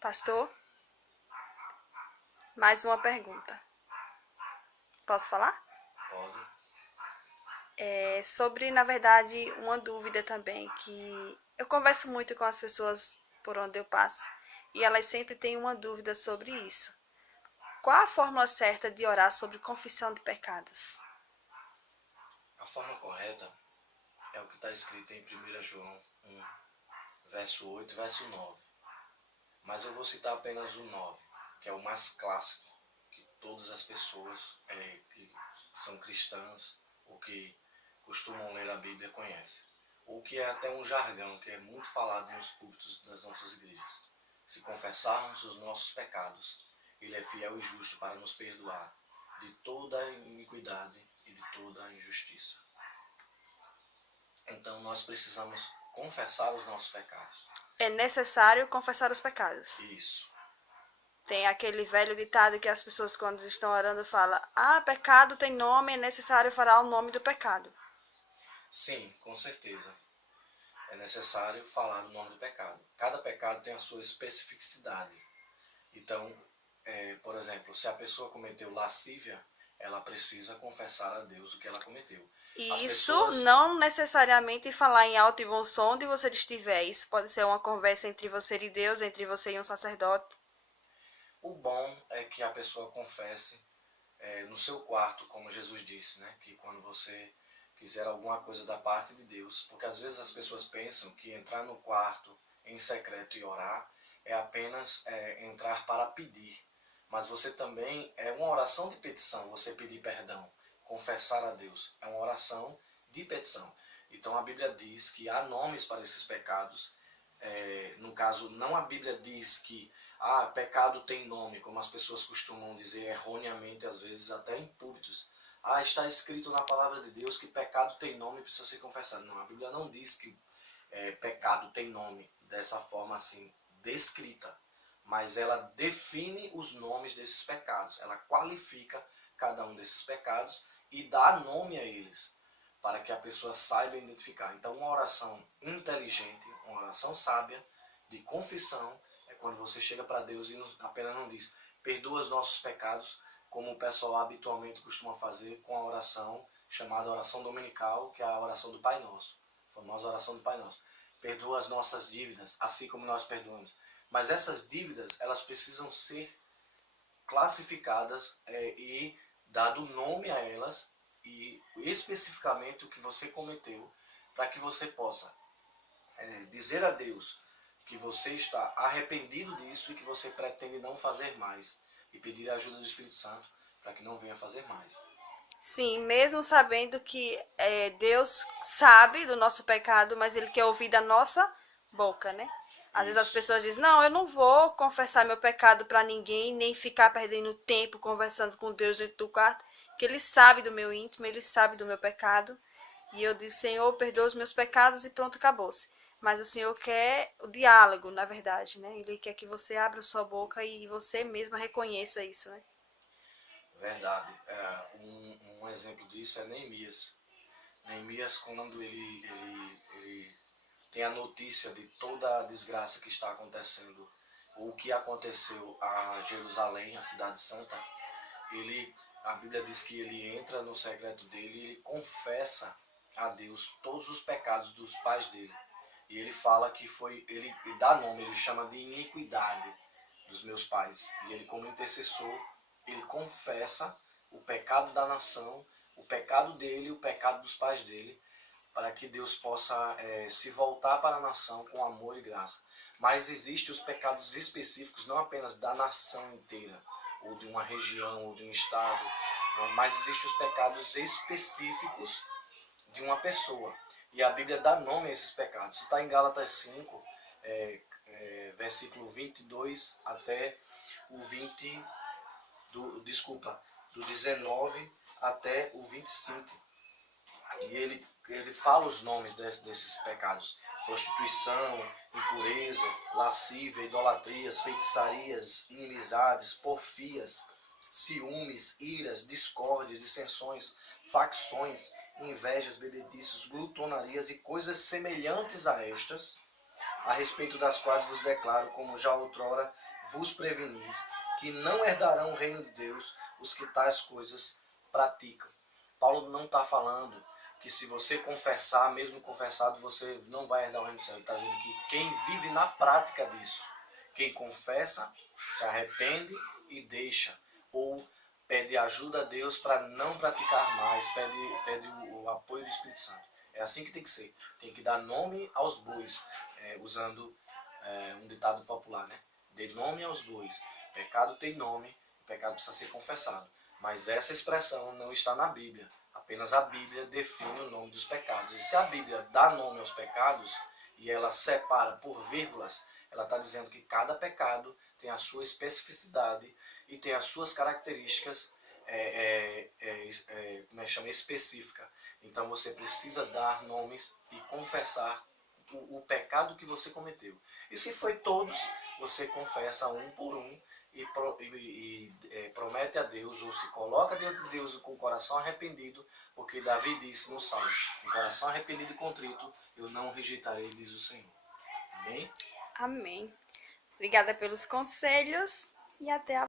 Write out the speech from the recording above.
Pastor, mais uma pergunta. Posso falar? Pode. É sobre, na verdade, uma dúvida também, que eu converso muito com as pessoas por onde eu passo, e elas sempre têm uma dúvida sobre isso. Qual a fórmula certa de orar sobre confissão de pecados? A forma correta é o que está escrito em 1 João 1, verso 8 e verso 9. Mas eu vou citar apenas o 9, que é o mais clássico, que todas as pessoas que são cristãs ou que costumam ler a Bíblia conhecem. Ou que é até um jargão que é muito falado nos púlpitos das nossas igrejas. Se confessarmos os nossos pecados, Ele é fiel e justo para nos perdoar de toda a iniquidade e de toda a injustiça. Então nós precisamos confessar os nossos pecados. É necessário confessar os pecados. Isso. Tem aquele velho ditado que as pessoas, quando estão orando, falam: pecado tem nome, é necessário falar o nome do pecado. Sim, com certeza. É necessário falar o nome do pecado. Cada pecado tem a sua especificidade. Então, por exemplo, se a pessoa cometeu lascívia, ela precisa confessar a Deus o que ela cometeu. E isso não necessariamente falar em alto e bom som onde você estiver. Isso pode ser uma conversa entre você e Deus, entre você e um sacerdote. O bom é que a pessoa confesse no seu quarto, como Jesus disse, né? Que quando você quiser alguma coisa da parte de Deus, porque às vezes as pessoas pensam que entrar no quarto em secreto e orar é apenas entrar para pedir. Mas você também, é uma oração de petição, você pedir perdão, confessar a Deus. É uma oração de petição. Então a Bíblia diz que há nomes para esses pecados. No caso, não a Bíblia diz que pecado tem nome, como as pessoas costumam dizer erroneamente, às vezes até em púlpitos. Está escrito na palavra de Deus que pecado tem nome e precisa ser confessado. Não, a Bíblia não diz que pecado tem nome dessa forma assim, descrita. Mas ela define os nomes desses pecados. Ela qualifica cada um desses pecados e dá nome a eles, para que a pessoa saiba identificar. Então, uma oração inteligente, uma oração sábia, de confissão, é quando você chega para Deus e apenas não diz: perdoa os nossos pecados, como o pessoal habitualmente costuma fazer com a oração chamada oração dominical, que é a oração do Pai Nosso, a famosa oração do Pai Nosso. Perdoa as nossas dívidas, assim como nós perdoamos. Mas essas dívidas, elas precisam ser classificadas e dado nome a elas e especificamente o que você cometeu, para que você possa dizer a Deus que você está arrependido disso e que você pretende não fazer mais, e pedir a ajuda do Espírito Santo para que não venha fazer mais. Sim, mesmo sabendo que Deus sabe do nosso pecado, mas Ele quer ouvir da nossa boca, né? Às vezes as pessoas dizem: não, eu não vou confessar meu pecado para ninguém, nem ficar perdendo tempo conversando com Deus dentro do quarto, que Ele sabe do meu íntimo, Ele sabe do meu pecado. E eu disse: Senhor, perdoa os meus pecados e pronto, acabou-se. Mas o Senhor quer o diálogo, na verdade, né? Ele quer que você abra sua boca e você mesma reconheça isso, né? Verdade. Um exemplo disso é Neemias. Neemias, quando ele tem a notícia de toda a desgraça que está acontecendo, ou que aconteceu a Jerusalém, a cidade santa, a Bíblia diz que ele entra no secreto dele e ele confessa a Deus todos os pecados dos pais dele. E ele fala que ele dá nome, ele chama de iniquidade dos meus pais. E ele, como intercessor, ele confessa o pecado da nação, o pecado dele e o pecado dos pais dele, para que Deus possa se voltar para a nação com amor e graça. Mas existem os pecados específicos, não apenas da nação inteira, ou de uma região, ou de um estado, mas existem os pecados específicos de uma pessoa. E a Bíblia dá nome a esses pecados. Isso está em Gálatas 5, versículo 22 até o 20, do 19 até o 25. E ele fala os nomes desses pecados: prostituição, impureza, lascívia, idolatrias, feitiçarias, inimizades, porfias, ciúmes, iras, discórdias, dissensões, facções, invejas, bebediços, glutonarias e coisas semelhantes a estas, a respeito das quais vos declaro, como já outrora vos preveni, que não herdarão o reino de Deus os que tais coisas praticam. Paulo não está falando que se você confessar, mesmo confessado, você não vai herdar o reino do céu. Ele está dizendo que quem vive na prática disso, quem confessa, se arrepende e deixa, ou pede ajuda a Deus para não praticar mais, pede o apoio do Espírito Santo. É assim que tem que ser. Tem que dar nome aos bois, usando um ditado popular, né? Dê nome aos bois. Pecado tem nome, o pecado precisa ser confessado. Mas essa expressão não está na Bíblia. Apenas a Bíblia define o nome dos pecados. E se a Bíblia dá nome aos pecados e ela separa por vírgulas, ela está dizendo que cada pecado tem a sua especificidade e tem as suas características como é que chama? Específica. Então você precisa dar nomes e confessar o pecado que você cometeu. E se foi todos, você confessa um por um e promete a Deus, ou se coloca diante de Deus com o coração arrependido, porque Davi disse no Salmo, com coração arrependido e contrito, eu não rejeitarei, diz o Senhor. Amém? Amém. Obrigada pelos conselhos e até a